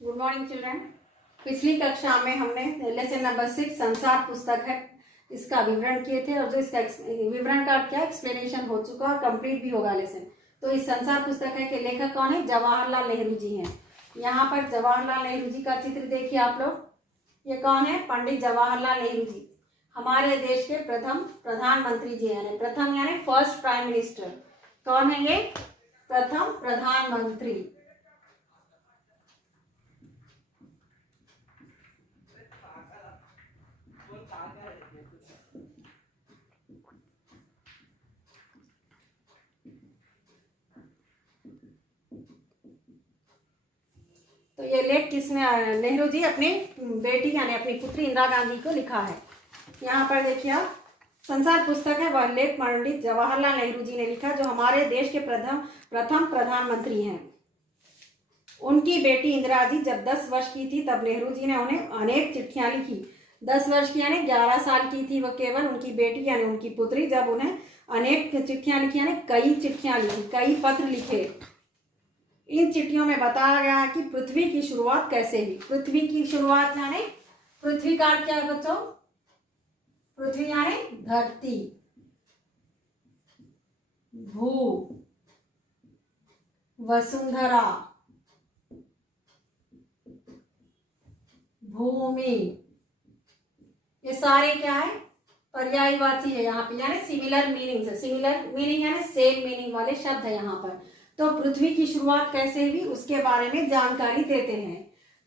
Good morning children. पिछली कक्षा में हमने लेसन नंबर 6 संसार पुस्तक है इसका विवरण किए थे और जो इसका विवरण का क्या एक्सप्लेनेशन हो चुका और कंप्लीट भी होगा लेसन। तो इस संसार पुस्तक है के लेखक कौन है? जवाहरलाल नेहरू जी हैं। यहाँ पर जवाहरलाल नेहरू जी का चित्र देखिए आप लोग। ये कौन है? पंडित जवाहरलाल नेहरू जी, हमारे देश के प्रथम प्रधानमंत्री जी हैं। प्रथम यानी फर्स्ट प्राइम मिनिस्टर। कौन है ये? प्रथम प्रधानमंत्री। तो ये लेख किसने? नेहरू जी अपनी बेटी यानी अपनी पुत्री इंदिरा गांधी को लिखा है। यहाँ पर देखिए आप, संसार पुस्तक है वह लेख पंडित जवाहरलाल नेहरू जी ने लिखा, जो हमारे देश के प्रथम प्रधानमंत्री हैं। उनकी बेटी इंदिरा जी जब 10 वर्ष की थी तब नेहरू जी ने उन्हें अनेक चिट्ठियां लिखी। 10 वर्ष की यानी 11 साल की थी वो केवल। उनकी बेटी यानी उनकी पुत्री जब उन्हें अनेक चिट्ठियां लिखी यानी कई चिट्ठियां लिखी, कई पत्र लिखे। इन चिट्ठियों में बताया गया है कि पृथ्वी की शुरुआत कैसे हुई। पृथ्वी की शुरुआत यानी पृथ्वी का क्या है बच्चों? पृथ्वी यानी धरती, भू, वसुंधरा, भूमि, ये सारे क्या है? पर्यायवाची है यहाँ पे, यानी सिमिलर मीनिंग है। सिमिलर मीनिंग यानी सेम मीनिंग वाले शब्द है यहाँ पर। तो पृथ्वी की शुरुआत कैसे हुई उसके बारे में जानकारी देते हैं।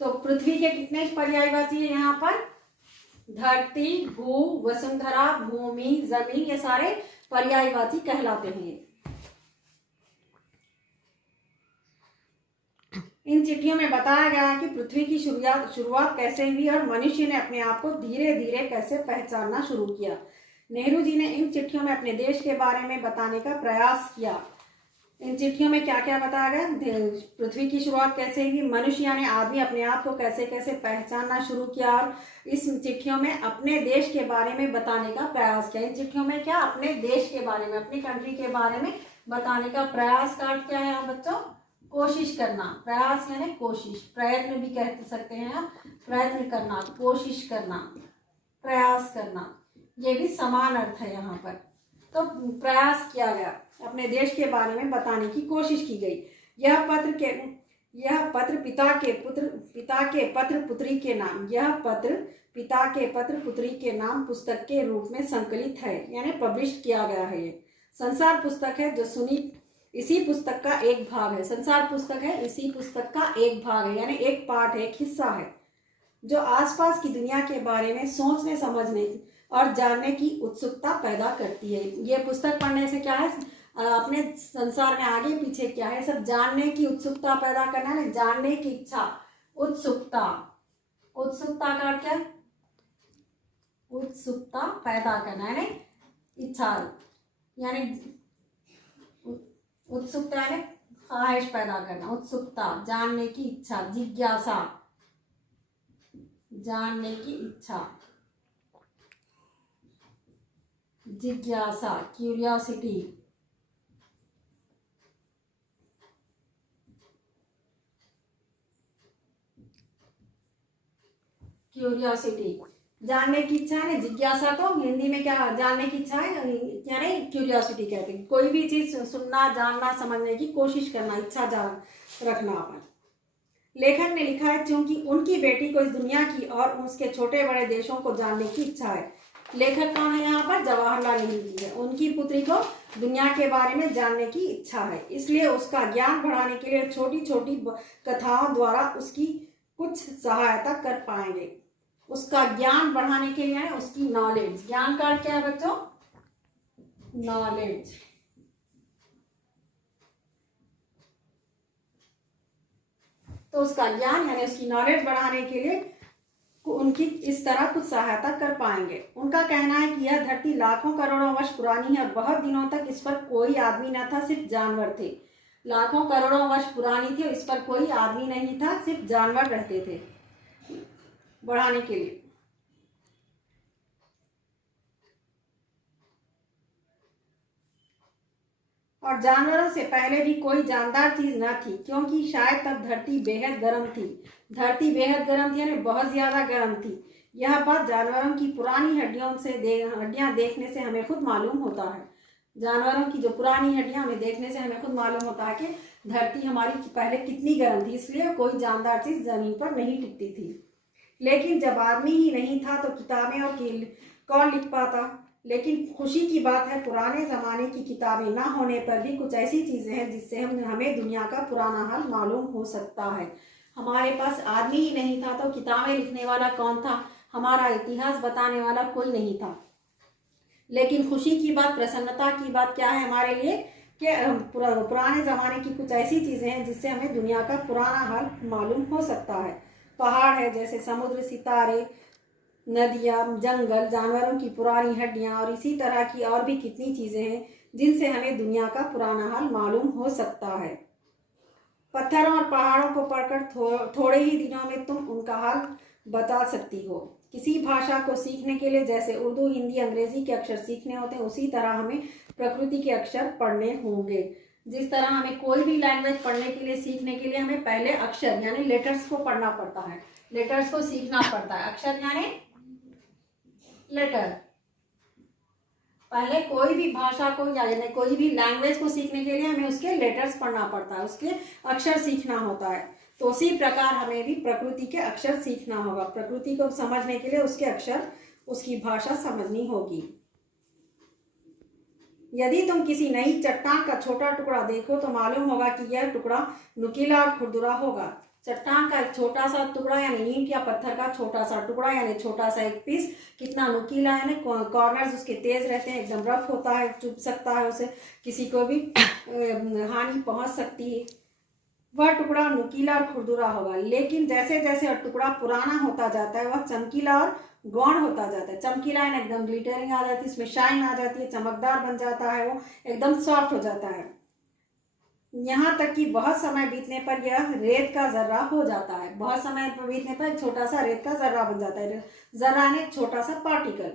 तो पृथ्वी के कितने पर्यायवाची है यहाँ पर? धरती, भू, वसुंधरा, भूमि, जमीन, ये सारे पर्यायवाची कहलाते हैं। इन चिट्ठियों में बताया गया है कि पृथ्वी की शुरुआत कैसे हुई और मनुष्य ने अपने आप को धीरे धीरे कैसे पहचानना शुरू किया। नेहरू जी ने इन चिट्ठियों में अपने देश के बारे में बताने का प्रयास किया। इन चिट्ठियों में क्या क्या बताया गया? पृथ्वी की शुरुआत कैसे हुई, मनुष्य यानी आदमी अपने आप को कैसे कैसे पहचानना शुरू किया, और इस चिट्ठियों में अपने देश के बारे में बताने का प्रयास किया। इन चिट्ठियों में क्या? अपने देश के बारे में, अपनी कंट्री के बारे में बताने का प्रयास का क्या है आप बच्चों? कोशिश करना। प्रयास यानी कोशिश, प्रयत्न भी कह सकते हैं आप। प्रयत्न करना, कोशिश करना, प्रयास करना, ये भी समान अर्थ है यहाँ पर। तो प्रयास किया गया, अपने देश के बारे में बताने की कोशिश की गई। यह पत्र पिता के पत्र पुत्री के नाम, यह पत्र पिता के पत्र पुत्री के नाम पुस्तक के रूप में संकलित है, यानी पब्लिश किया गया है। ये संसार पुस्तक है जो इसी पुस्तक का एक भाग है। संसार पुस्तक है इसी पुस्तक का एक भाग है, यानी एक पार्ट है, एक हिस्सा है, जो आसपास की दुनिया के बारे में सोचने समझने और जानने की उत्सुकता पैदा करती है। ये पुस्तक पढ़ने से क्या है? अपने संसार में आगे पीछे क्या है सब जानने की उत्सुकता पैदा करना है, जानने की इच्छा, उत्सुकता। उत्सुकता का क्या? उत्सुकता पैदा करना है, इच्छा यानी उत्सुकता यानी ख्वाहिश पैदा करना। उत्सुकता, जानने की इच्छा, जिज्ञासा, जानने की इच्छा, जिज्ञासा, क्यूरियोसिटी। क्यूरियोसिटी जानने की इच्छा है। जिज्ञासा तो हिंदी में क्या? जानने की इच्छा है, यानी क्यूरियोसिटी कहते हैं। कोई भी चीज सुनना, जानना, समझने की कोशिश करना, इच्छा रखना अपन। लेखक ने लिखा है क्योंकि उनकी बेटी को इस दुनिया की और उसके छोटे बड़े देशों को जानने की इच्छा है। लेखक कौन है यहाँ पर? जवाहरलाल नेहरू जी है। उनकी पुत्री को दुनिया के बारे में जानने की इच्छा है, इसलिए उसका ज्ञान बढ़ाने के लिए छोटी छोटी कथाओं द्वारा उसकी कुछ सहायता कर पाएंगे। उसका ज्ञान बढ़ाने के लिए है उसकी नॉलेज। ज्ञान का क्या है बच्चों? नॉलेज। तो उसका ज्ञान यानी उसकी नॉलेज बढ़ाने के लिए उनकी इस तरह कुछ सहायता कर पाएंगे। उनका कहना है कि यह धरती लाखों करोड़ों वर्ष पुरानी है और बहुत दिनों तक इस पर कोई आदमी न था, सिर्फ जानवर थे। लाखों करोड़ों वर्ष पुरानी थी और इस पर कोई आदमी नहीं था, सिर्फ जानवर रहते थे। बढ़ाने के लिए और जानवरों से पहले भी कोई जानदार चीज न थी, क्योंकि शायद तब धरती बेहद गर्म थी। धरती बेहद गर्म थी, यानी बहुत ज़्यादा गर्म थी। यह बात जानवरों की पुरानी हड्डियां देखने से हमें खुद मालूम होता है। जानवरों की जो पुरानी हड्डियां हमें देखने से हमें खुद मालूम होता है कि धरती हमारी पहले कितनी गर्म थी, इसलिए कोई जानदार चीज़ ज़मीन पर नहीं टिकती थी। लेकिन जब आदमी ही नहीं था तो किताबें और कौन लिख पाता। लेकिन खुशी की बात है, पुराने ज़माने की किताबें ना होने पर भी कुछ ऐसी चीज़ें हैं जिससे हमें दुनिया का पुराना हाल मालूम हो सकता है। हमारे पास आदमी ही नहीं था तो किताबें लिखने वाला कौन था, हमारा इतिहास बताने वाला कोई नहीं था। लेकिन खुशी की बात, प्रसन्नता की बात क्या है हमारे लिए कि पुराने ज़माने की कुछ ऐसी चीज़ें हैं जिससे हमें दुनिया का पुराना हाल मालूम हो सकता है। पहाड़ है, जैसे समुद्र, सितारे, नदियाँ, जंगल, जानवरों की पुरानी हड्डियाँ और इसी तरह की और भी कितनी चीज़ें हैं जिनसे हमें दुनिया का पुराना हाल मालूम हो सकता है। पत्थरों और पहाड़ों को पढ़कर थोड़े ही दिनों में तुम उनका हाल बता सकती हो। किसी भाषा को सीखने के लिए जैसे उर्दू, हिंदी, अंग्रेजी के अक्षर सीखने होते हैं, उसी तरह हमें प्रकृति के अक्षर पढ़ने होंगे। जिस तरह हमें कोई भी लैंग्वेज पढ़ने के लिए, सीखने के लिए हमें पहले अक्षर यानी लेटर्स को पढ़ना पड़ता है, लेटर्स को सीखना पड़ता है। अक्षर यानी लेटर। पहले कोई भी भाषा को यानी कोई भी लैंग्वेज को सीखने के लिए हमें उसके लेटर्स पढ़ना पड़ता है, उसके अक्षर सीखना होता है। तो उसी प्रकार हमें भी प्रकृति के अक्षर सीखना होगा। प्रकृति को समझने के लिए उसके अक्षर, उसकी भाषा समझनी होगी। यदि तुम किसी नई चट्टान का छोटा टुकड़ा देखो तो मालूम होगा कि यह टुकड़ा नुकीला और खुरदुरा होगा। चट्टान का एक छोटा सा टुकड़ा यानी ईंट या पत्थर का छोटा सा टुकड़ा यानी छोटा सा एक पीस कितना नुकीला, यानी कॉर्नर्स उसके तेज रहते हैं, एकदम रफ होता है, चुभ सकता है, उसे किसी को भी हानि पहुंच सकती है। वह टुकड़ा नुकीला और खुरदुरा होगा। लेकिन जैसे जैसे वह टुकड़ा पुराना होता जाता है, वह चमकीला और गौण होता जाता है। चमकीला यानी एकदम ग्लिटरिंग आ जाती है, इसमें शाइन आ जाती है, चमकदार बन जाता है, वो एकदम सॉफ्ट हो जाता है। यहाँ तक कि बहुत समय बीतने पर यह रेत का जर्रा हो जाता है। बहुत समय बीतने पर छोटा सा रेत का जर्रा बन जाता है। जर्रा ने छोटा सा पार्टिकल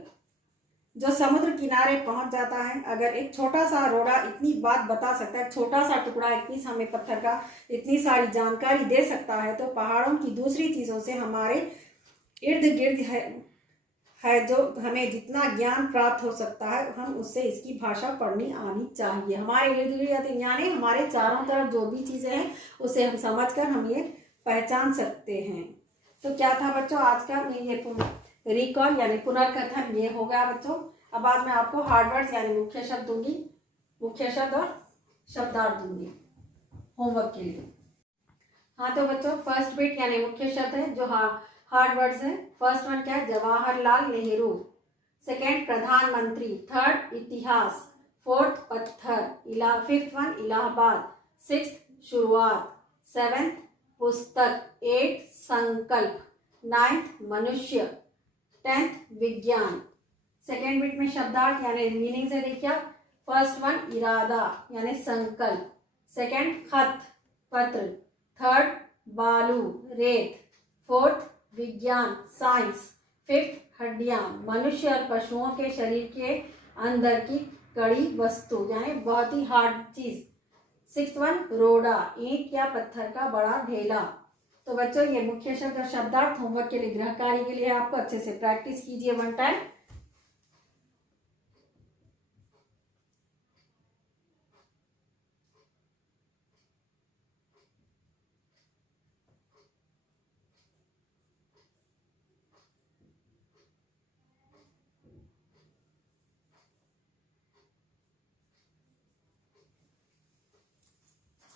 जो समुद्र किनारे पहुंच जाता है। अगर एक छोटा सा रोड़ा इतनी बात बता सकता है, छोटा सा टुकड़ा इतनी हमें पत्थर का इतनी सारी जानकारी दे सकता है, तो पहाड़ों की दूसरी चीज़ों से हमारे इर्द गिर्द है जो हमें जितना ज्ञान प्राप्त हो सकता है, हम उससे इसकी भाषा पढ़नी आनी चाहिए। हमारे इर्द गिर्द यानी हमारे चारों तरफ जो भी चीज़ें हैं उसे हम समझकर हम ये पहचान सकते हैं। तो क्या था बच्चों आज का ये रिकॉल यानी पुनर्कथन ये हो गया बच्चों। अब आज मैं आपको हार्ड वर्ड्स यानी मुख्य शब्द दूंगी, मुख्य शब्द और शब्दार्थ दूंगी होमवर्क के लिए। हाँ तो बच्चों फर्स्ट बिट यानी मुख्य शब्द है जो हार्ड वर्ड्स है। फर्स्ट वन क्या है? जवाहरलाल नेहरू। सेकेंड प्रधानमंत्री। थर्ड इतिहास। फोर्थ पत्थर। Fifth one Allahabad. सिक्स्थ शुरुआत। सेवेंथ पुस्तक। एट संकल्प। नाइन्थ मनुष्य। 10th विज्ञान। सेकेंड बिट में शब्दार्थ यानी मीनिंग से देखिए आप। फर्स्ट वन इरादा यानी संकल्प। सेकेंड खत पत्र। थर्ड बालू रेत। फोर्थ विज्ञान साइंस। फिफ्थ हड्डियां मनुष्य और पशुओं के शरीर के अंदर की कड़ी वस्तु यानी बहुत ही हार्ड चीज। सिक्स्थ वन रोड़ा ईंट या पत्थर का बड़ा ढेला। तो बच्चों ये मुख्य शब्द और शब्दार्थ होमवर्क के लिए गृह कार्य के लिए आपको अच्छे से प्रैक्टिस कीजिए वन टाइम।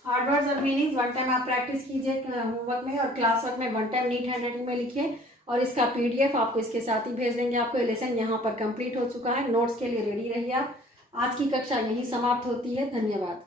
हार्ड वर्ड्स और मीनिंग्स वन टाइम आप प्रैक्टिस कीजिए होमवर्क में, और क्लास वर्क में वन टाइम नीट हैंडराइटिंग में लिखिए, और इसका पीडीएफ आपको इसके साथ ही भेज देंगे। आपको ये लेसन यहाँ पर कंप्लीट हो चुका है। नोट्स के लिए रेडी रहिए आप। आज की कक्षा यहीं समाप्त होती है। धन्यवाद।